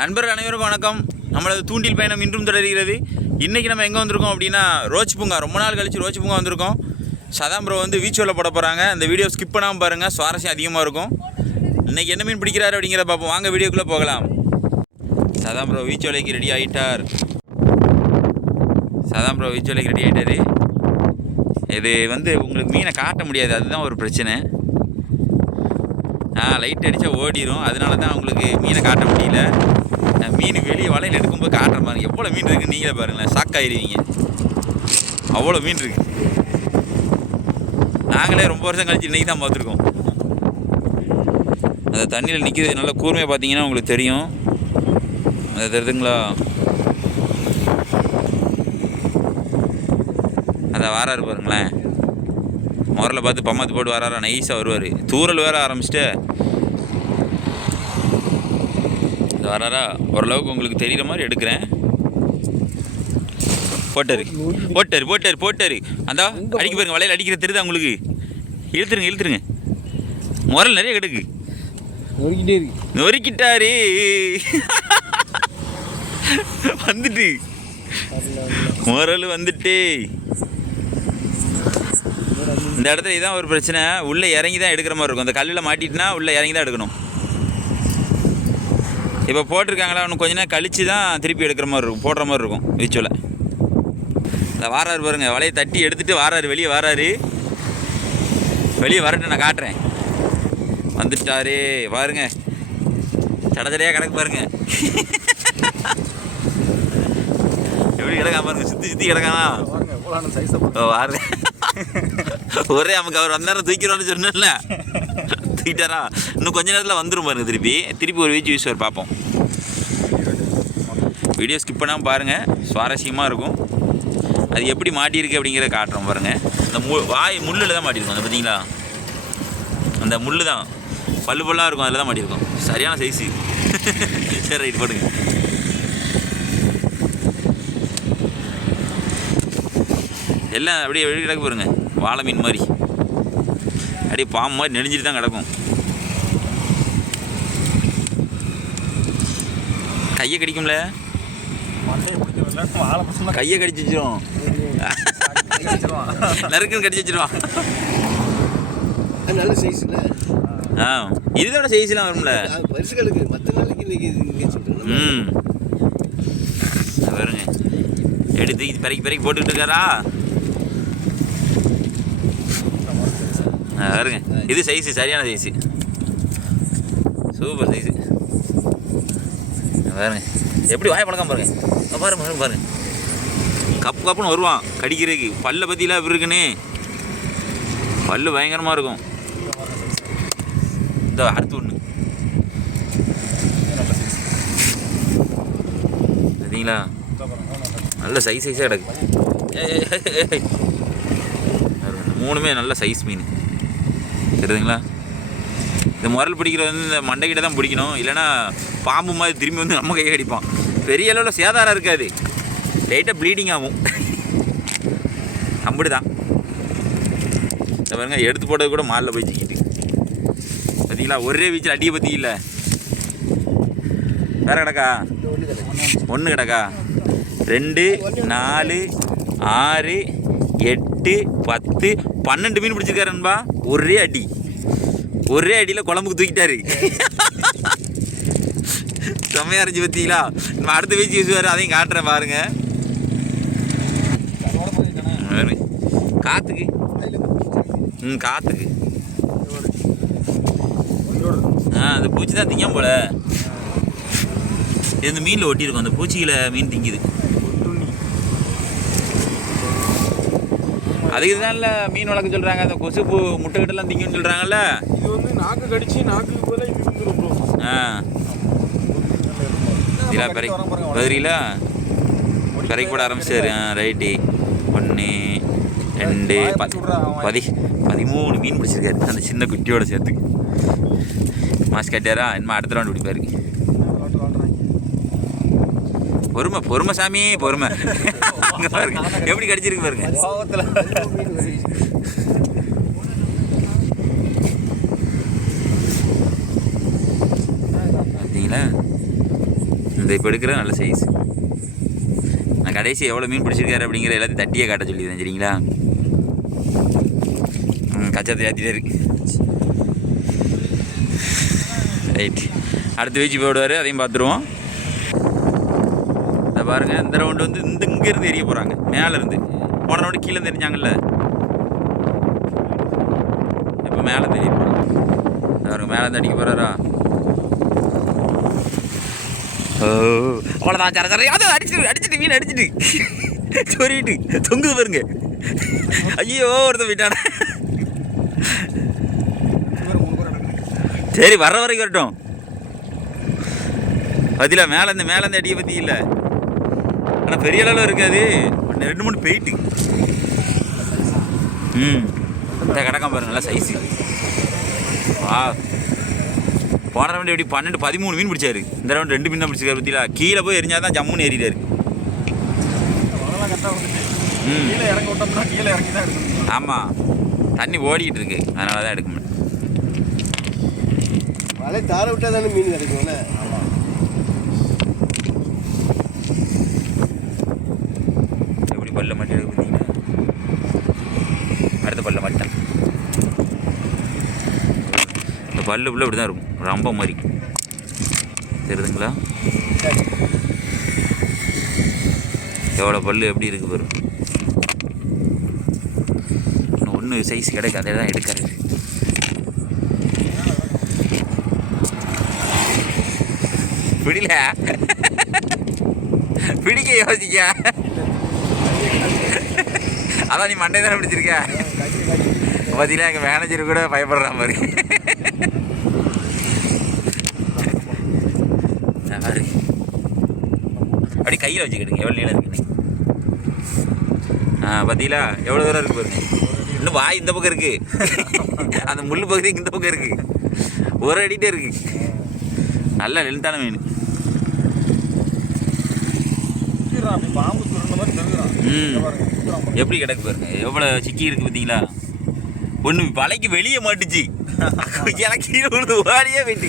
நண்பர்கள் அனைவருக்கும் வணக்கம். நம்மளது தூண்டில் பயணம் இன்றும் தொடர்கிறது. இன்றைக்கி நம்ம எங்கே வந்திருக்கோம் அப்படின்னா ரோச் பூங்கா. ரொம்ப நாள் கழிச்சு ரோச் பூங்கா வந்திருக்கோம். சதாம் ப்ரோ வந்து வீச்சோவில் போட போகிறாங்க. அந்த வீடியோ ஸ்கிப் பண்ணாமல் பாருங்கள், சுவாரஸ்யம் அதிகமாக இருக்கும். இன்றைக்கி என்ன மீன் பிடிக்கிறாரு அப்படிங்கிறத பார்ப்போம். வாங்க வீடியோக்குள்ளே போகலாம். சதாம் ப்ரோ வீச்சோலைக்கு ரெடி ஆகிட்டார். இது வந்து உங்களுக்கு மீனை காட்ட முடியாது, அதுதான் ஒரு பிரச்சனை. லைட் அடித்தா ஓடிடும், அதனால தான் உங்களுக்கு மீனை காட்ட முடியல. மீன் வெளியே வலையில் எடுக்கும்போது காட்டுற மாதிரி எவ்வளோ மீன் இருக்குது நீங்களே பாருங்களேன், ஷாக் ஆகிடுவீங்க. அவ்வளோ மீன் இருக்குது. நாங்களே ரொம்ப வருஷம் கழிச்சு இன்றைக்கி தான் பார்த்துருக்கோம். அந்த தண்ணியில் நிற்கிறது நல்லா கூர்மையாக பார்த்தீங்கன்னா உங்களுக்கு தெரியும். அதை தெரியுதுங்களா? அதை வாராரு பாருங்களேன். முறையில் பார்த்து பம்மாத்து போட்டு வராரா, நைஸாக வருவார். தூரல் வேற ஆரம்பிச்சுட்டு வராரா. ஓரளவுக்கு உங்களுக்கு தெரிகிற மாதிரி எடுக்கிறேன். போட்டாரு. அந்த அடிக்க பாருங்க, வலையில் அடிக்கிற தெரியுதா உங்களுக்கு? இழுத்துருங்க. முரல் நிறைய கிடக்கு. நொறுக்கிட்டாரு. வந்துட்டு முரல் வந்துட்டு. இந்த இடத்துல இதான் ஒரு பிரச்சனை, உள்ளே இறங்கி தான் எடுக்கிற மாதிரி இருக்கும். அந்த கல்லில் மாட்டிட்டுனா உள்ளே இறங்கி தான் எடுக்கணும். இப்போ போட்டிருக்காங்களா, இன்னும் கொஞ்ச நேரம் கழித்து தான் திருப்பி எடுக்கிற மாதிரி இருக்கும், போடுற மாதிரி இருக்கும் வீச்சோல. இந்த வாராரு பாருங்க, வலையை தட்டி எடுத்துகிட்டு வாராரு, வெளியே வரட்டு, நான் காட்டுறேன். வந்துட்டாரு பாருங்க, சடச்சடையாக கிடக்கு பாருங்க. எப்படி கிடக்கா பாருங்க, சுற்றி கிடக்கானா. வாரு ஒரே நமக்கு அவர் வந்தாரம் தூக்கிறோன்னு சொன்னல, தூக்கிட்டாரா. இன்னும் கொஞ்ச நேரத்தில் வந்துடும் பாருங்க. திருப்பி ஒரு வீச்சு வீசுவார், பார்ப்போம். வீடியோ ஸ்கிப் பண்ணாமல் பாருங்கள், சுவாரஸ்யமாக இருக்கும். அது எப்படி மாட்டியிருக்கு அப்படிங்கிறத காட்டுறோம் பாருங்கள். அந்த முள்ளில் தான் மாட்டியிருக்கோம். அந்த பார்த்தீங்களா, அந்த முள் தான் பல்லாக இருக்கும், அதில் தான் மாட்டியிருக்கோம். சரியான சைஸு. சரி, ரைட், போடுங்க. எல்லாம் அப்படியே வெளியே கிடக்கு பாருங்க, வாழை மீன் மாதிரி, அப்படியே பாம்பு மாதிரி நெடிஞ்சிட்டு தான் கிடக்கும். கையை கடிக்கும்ல, கையை கடிச்சு வச்சிரும், நறுக்குன்னு கடிச்சு வச்சிருவான். நல்ல சைஸ் இல்லை. இதோட சைஸ்லாம் வரும்ல பரிசுகளுக்கு மற்ற நாளைக்கு. பாருங்க, எடுத்து பிறக்கி போட்டுக்கிட்டு இருக்காரா. பாருங்க, இது சைஸு, சரியான சைஸு, சூப்பர் சைஸு. பாருங்க எப்படி வாய பழக்கம் பாருங்க. பாருங்க கப்புன்னு வருவான் கடிக்கிறதுக்கு. பல்ல பற்றிலாம் இப்படி இருக்குன்னு, பல்லு பயங்கரமாக இருக்கும். இந்த அடுத்து ஒன்று சரிங்களா, நல்ல சைஸாக கிடக்கு. மூணுமே நல்ல சைஸ் மீன் தெரியுதுங்களா. இந்த முரல் பிடிக்கிறது வந்து இந்த மண்டைக்கிட்ட தான் பிடிக்கணும், இல்லைன்னா பாம்பு மாதிரி திரும்பி வந்து நம்ம கையை அடிப்பான். பெரிய அளவில் சேதாரம் இருக்காது, லைட்டாக ப்ளீடிங் ஆகும். அப்படி தான் பாருங்க, எடுத்து போட்டது கூட மாலில் போய் சிக்கிட்டு பார்த்தீங்களா. ஒரே வீச்சில் அடியை பற்றி இல்லை, வேற கிடக்கா, ஒன்று கிடக்கா, 2 4 6 8 10 12 மீன் பிடிச்சிருக்காருன்பா. ஒரே அடியில் குழம்புக்கு தூக்கிட்டாரு. செம்மையாக இருந்துச்சு பார்த்தீங்களா. நம்ம அடுத்த வீச்சு வீசுவார், அதையும் காட்டுறேன் பாருங்க. காற்றுக்கு அந்த பூச்சி தான் திங்கம் போல. இது இந்த மீனில் ஒட்டியிருக்கும், அந்த பூச்சிகளை மீன் திங்குது. அதுக்கு தான் மீன் வளர்க்க சொல்கிறாங்க, அந்த கொசு முட்டைக்கிட்டெல்லாம் திங்குன்னு சொல்கிறாங்கல்ல. இது வந்து நாக்கு கடிச்சு நாக்குக்கு போல பதிரில பிறகு போட ஆரம்பிச்சாரு. ரைட்டு, 1 2 13 மீன் பிடிச்சிருக்காரு அந்த சின்ன குட்டியோட சேர்த்து. மாஸ்க் கட்டியாரா, இனிமே அடுத்த ரவுண்டு பிடிப்பாரு. பொறுமை சாமி, பொறுமை. பாருங்க எப்படி கடிச்சிருக்கு பாருங்க. பார்த்தீங்களா, இந்த இப்போ எடுக்கிற நல்ல சைஸ். நான் கடைசி எவ்வளோ மீன் பிடிச்சிருக்காரு அப்படிங்கிற எல்லாத்தையும் தட்டியே காட்ட சொல்லிடுறேன் சரிங்களா. கச்சத்தை ஏற்றிட்டே இருக்கு. ரைட், அடுத்து வீச்சு போடுவார், அதையும் பார்த்துருவோம். அதை பாருங்கள், இந்த ரவுண்டு வந்து இங்கேருந்து எரிய போகிறாங்க, மேலேருந்து. போன ரவுண்டு கீழே தெரிஞ்சாங்கல்ல, இப்போ மேலே தெரிய போகிறாங்க. பாருங்க, மேலேருந்து அடிக்க போகிறாரா. அவ்வளோதான் சர சர அதை அடிச்சுட்டு மீன் அடிச்சுட்டு சொறிட்டு தொங்குது பாருங்க. ஐயோ ஒருத்த போயிட்டான. சரி வர்ற வரைக்கும் வரட்டும். பதிலா மேலேருந்து அடிக்க பற்றி இல்லை, ஆனால் பெரிய அளவில் இருக்காது. 2-3 போயிட்டு இந்த கிடக்காம பாருங்க, நல்லா சைஸு. வா, போன ரவுண்டு எப்படி 12-13 மீன் பிடிச்சாரு. இந்த ரவுண்டு 2 மீன் தான் பிடிச்சிருக்காரு. பற்றியா கீழே போய் எரிஞ்சால் தான் ஜம்முன்னு ஏறிடாரு. ஆமாம், தண்ணி ஓடிக்கிட்டு இருக்கு, அதனால தான் எடுக்க முடியும். மழை தார விட்டால் தானே மீன் கிடைக்கும்ல. எப்படி பல்ல மாட்டி எடுக்க பார்த்தீங்கன்னா, அடுத்த பல்ல மாட்டேன். இந்த பல்லு ஃபுல்லாக இப்படி தான் இருக்கும், ரொம்ப மாதிரி தெரியுதுங்களா. எவ்வளோ பல்லு எப்படி இருக்குது பாரு. இன்னும் ஒன்று சைஸ் கிடைக்கும், அதை தான் எடுக்காது. பிடில பிடிக்க யோசிக்க, அதான் நீ மண்டே தானே பிடிச்சிருக்க. பார்த்தீங்களா, எங்கள் மேனேஜர் கூட பயப்படுற மாதிரி. அப்படி கையில் வச்சுக்கிடுங்க, எவ்வளோ நீளம் இருக்குன்னு. பார்த்தீங்களா எவ்வளோ தூரம் இருக்குது பாருங்க. இன்னும் வாய் இந்த பக்கம் இருக்குது, அந்த முள் பகுதி இந்த பக்கம் இருக்குது, ஒரு அடிட்டே இருக்குது. நல்ல லென்த்தான மீன். எப்படி கிடக்கு பாருங்க, எவ்வளோ சிக்கி இருக்குது பார்த்தீங்களா. ஒன்று வலைக்கு வெளியே மாட்டுச்சு, இலக்கி விழுந்து ஓடியே போயிட்டு.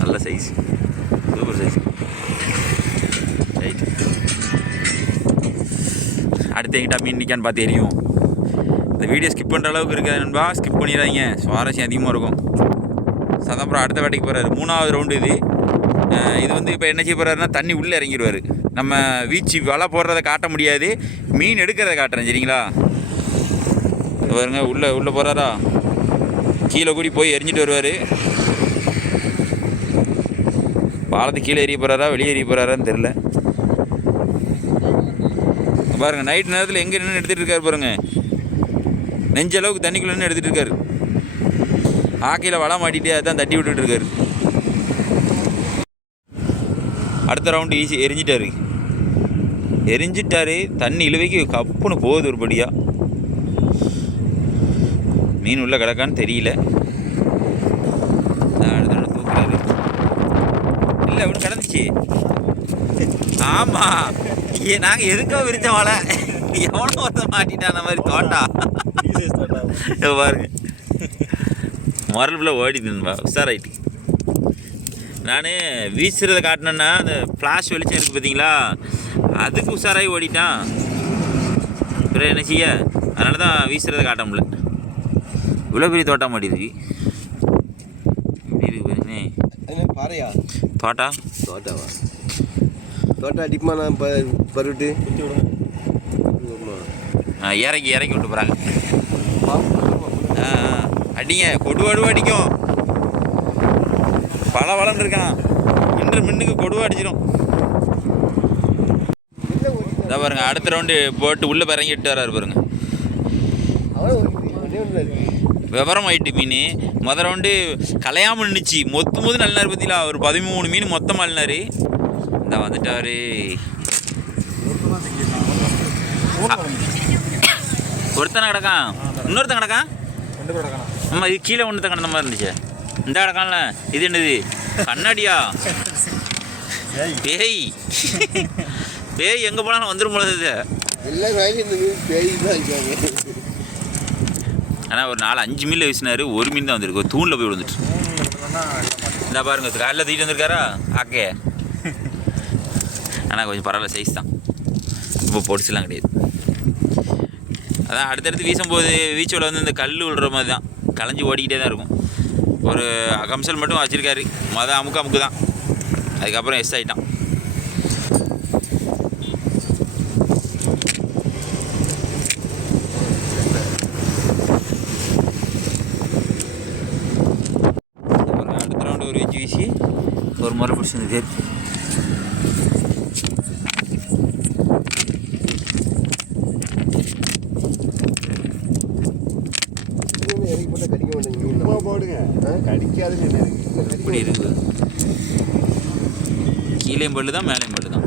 நல்ல சைஸ், சூப்பர் சைஸ். ரைட், அடுத்து எங்கிட்ட மீன் நிற்கான்னு பார்த்து எரியும். இந்த வீடியோ ஸ்கிப் பண்ணுற அளவுக்கு இருக்காது நண்பா, ஸ்கிப் பண்ணிடாதீங்க, சுவாரஸ்யம் அதிகமாக இருக்கும். சதாம்பரம் அடுத்த வேட்டைக்கு போகிறாரு, 3வது ரவுண்டு இது. இது வந்து இப்போ என்ன செய்ய போகிறாருன்னா, தண்ணி உள்ளே இறங்கிடுவார். நம்ம வீச்சு வலை போடுறதை காட்ட முடியாது, மீன் எடுக்கிறத காட்டுறேன் சரிங்களா. பாருங்க, உள்ளே போகிறாரா, கீழே கூடி போய் எரிஞ்சிட்டு வருவார். பாலத்து கீழே எரிய போகிறாரா வெளியே எரிய போகிறாரான்னு தெரில. பாருங்கள், நைட் நேரத்தில் எங்கே நின்று எடுத்துகிட்டு இருக்காரு பாருங்கள், நெஞ்சளவுக்கு தண்ணிக்குள்ளே நின்று எடுத்துகிட்டு இருக்காரு. ஆக்கையில் வலை மாட்டிகிட்டே அதான் தட்டி விட்டுட்டு இருக்காரு. அடுத்த ரவுண்டு ஈஸி எரிஞ்சிட்டாரு. தண்ணி இழுவைக்கு கப்புன்னு போகுது ஒருபடியாக. மீன் உள்ள கிடக்கான்னு தெரியல. அடுத்த தூக்குறாரு, இல்லை அப்படி கிடந்துச்சு. ஆமாம், நாங்கள் எதுக்காக விரிச்ச வலை, எவனோ ஒருத்தன் மாட்டிட்டான் அந்த மாதிரி தோட்டா. பாருங்க, மரல் ஓடிதுன்பா, உஷாராயிட்டு. நான் வீசுறதை காட்டினேன்னா அந்த ஃப்ளாஷ் வெளிச்சம் இருக்குது பார்த்தீங்களா, அதுக்கு உஷாராகி ஓடிட்டான். அப்புறம் என்ன செய்ய, அதனால தான் வீசுறதை காட்ட முடியல. இவ்வளோ பெரிய தோட்டா மாட்டிருக்கு. இப்படி இருக்கு பாறையா, தோட்டாவா அடிக்குமா. நான் பருவிட்டு இறக்கி விட்டு போகிறாங்க. அடிங்க, கொடுவாடு அடிக்கும். பல வளர்ந்து இருக்கான், இன்று மின்னுக்கு கொடுவா அடிச்சிடும். இதான் பாருங்க, அடுத்த ரவுண்டு போட்டு உள்ளே இறங்கிட்டு வராரு பாருங்க. விவரம் ஆயிட்டு மீன். மொதல் ரவுண்டு கலையாமல் நின்றுச்சு, மொத்தம் நல்லாரு பற்றிலா. ஒரு 13 மீன் மொத்தமாக அள்ளினாரு. இந்த வந்துட்டாரு. ஒருத்தனை கிடக்கான், இன்னொருத்தன் கிடக்கான். ஆமாம், இது கீழே ஒன்று தான் கிடந்த மாதிரி இருந்துச்சு. இந்த கிடக்கான்ல, இது என்னது கண்ணாடியா? பேய் பேய் எங்கே போனாலும் வந்துடும் போல இது. ஆனால் ஒரு 4-5 மீனில் வீசினாரு, ஒரு மீன் தான் வந்திருக்கு. ஒரு தூணில் போய் விழுந்துட்டு. இந்த பாருங்க, காலையில் தூக்கிட்டு வந்திருக்காரா ஆக்கே. ஆனால் கொஞ்சம் பரவாயில்ல சைஸ் தான், இப்போ பொடிசுலாம் கிடையாது. அதான் அடுத்தடுத்து வீசும்போது வீச்சோவில் வந்து இந்த கல் விழுற மாதிரி தான் களைஞ்சி ஓடிக்கிட்டே தான் இருக்கும். ஒரு கம்சல் மட்டும் வச்சுருக்காரு, அமுக்கு தான், அதுக்கப்புறம் எஸ் ஆகிட்டான். அடுத்த ரவுண்டு ஒரு வச்சு வீசி ஒரு முறை பிடிச்சிருக்கு. இறக்கி போட்டால் கடிக்க மாட்டேங்க மீன் போடுங்க, கடிக்காதுன்னு இப்படி இருக்குது. கீழேயும் பல்லு தான் மேலேயும் பல்லு தான்.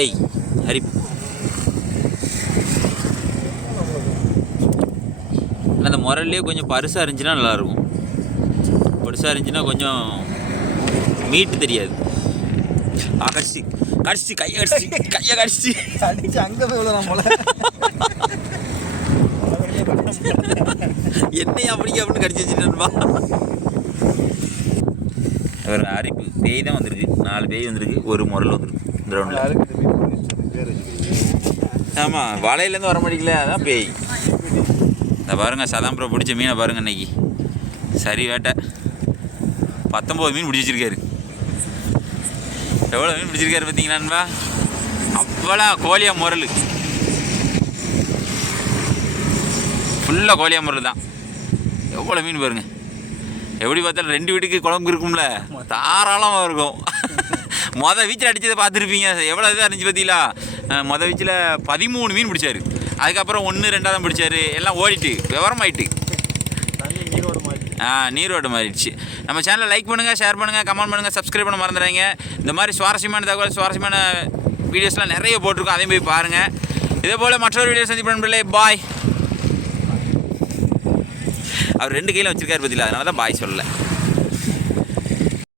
ஏய் ஹரி, அந்த முரல்லே கொஞ்சம் பருசாக இருந்துச்சுன்னா நல்லாயிருக்கும். பெருசாக இருந்துச்சுன்னா கொஞ்சம் மீட்டு தெரியாது. கடிச்சு கையை கடிச்சு அங்கே போய் விழுலாம் போல. என்னையா அப்படின்னு கடிச்சு வச்சுட்டேன்பா. ஒரு அரிப்பு பேய் தான் வந்திருக்கு, 4 பேய் வந்திருக்கு, ஒரு முரல் வந்திருக்கு இந்த ரவுண்டில். ஆமாம், வலையிலேருந்து வர முடியல, அதான் பேய். இந்த பாருங்கள் சதாம்பரம் பிடிச்ச மீனை பாருங்கள், இன்னைக்கு சரி வேட்டை 19 மீன் பிடிச்சி வச்சிருக்காரு. எவ்வளோ மீன் பிடிச்சிருக்காரு பார்த்தீங்களான்பா. அவ்வளோ கோழியா முரல், ஃபுல்லாக கோழியா முரல் தான். எவ்வளோ மீன் பாருங்கள். எப்படி பார்த்தாலும் 2 வீட்டுக்கு குழம்பு இருக்கும்ல, தாராளமாக இருக்கும். வீச்சில் அடித்ததை பார்த்துருப்பீங்க, எவ்வளோ இதாக இருந்துச்சு பார்த்தீங்களா. வீச்சில் 13 மீன் பிடிச்சாரு. அதுக்கப்புறம் 1, 2 தான் பிடிச்சாரு. எல்லாம் ஓடிட்டு விவரமாயிட்டு நீரோடு மாறிடுச்சு. நம்ம சேனலை லைக் பண்ணுங்கள், ஷேர் பண்ணுங்கள், கமெண்ட் பண்ணுங்கள், சப்ஸ்கிரைப் பண்ண மறந்துடுறீங்க. இந்த மாதிரி சுவாரஸ்யமான தகவல், சுவாரஸ்யமான வீடியோஸ்லாம் நிறைய போட்டிருக்கோம், அதையும் போய் பாருங்கள். இதே போல் மற்றொரு வீடியோ சந்திப்பேன். பாய். அவர் 2 கையில் வச்சுருக்காரு பார்த்தீங்களா, அதனால தான் பாய் சொல்லலை.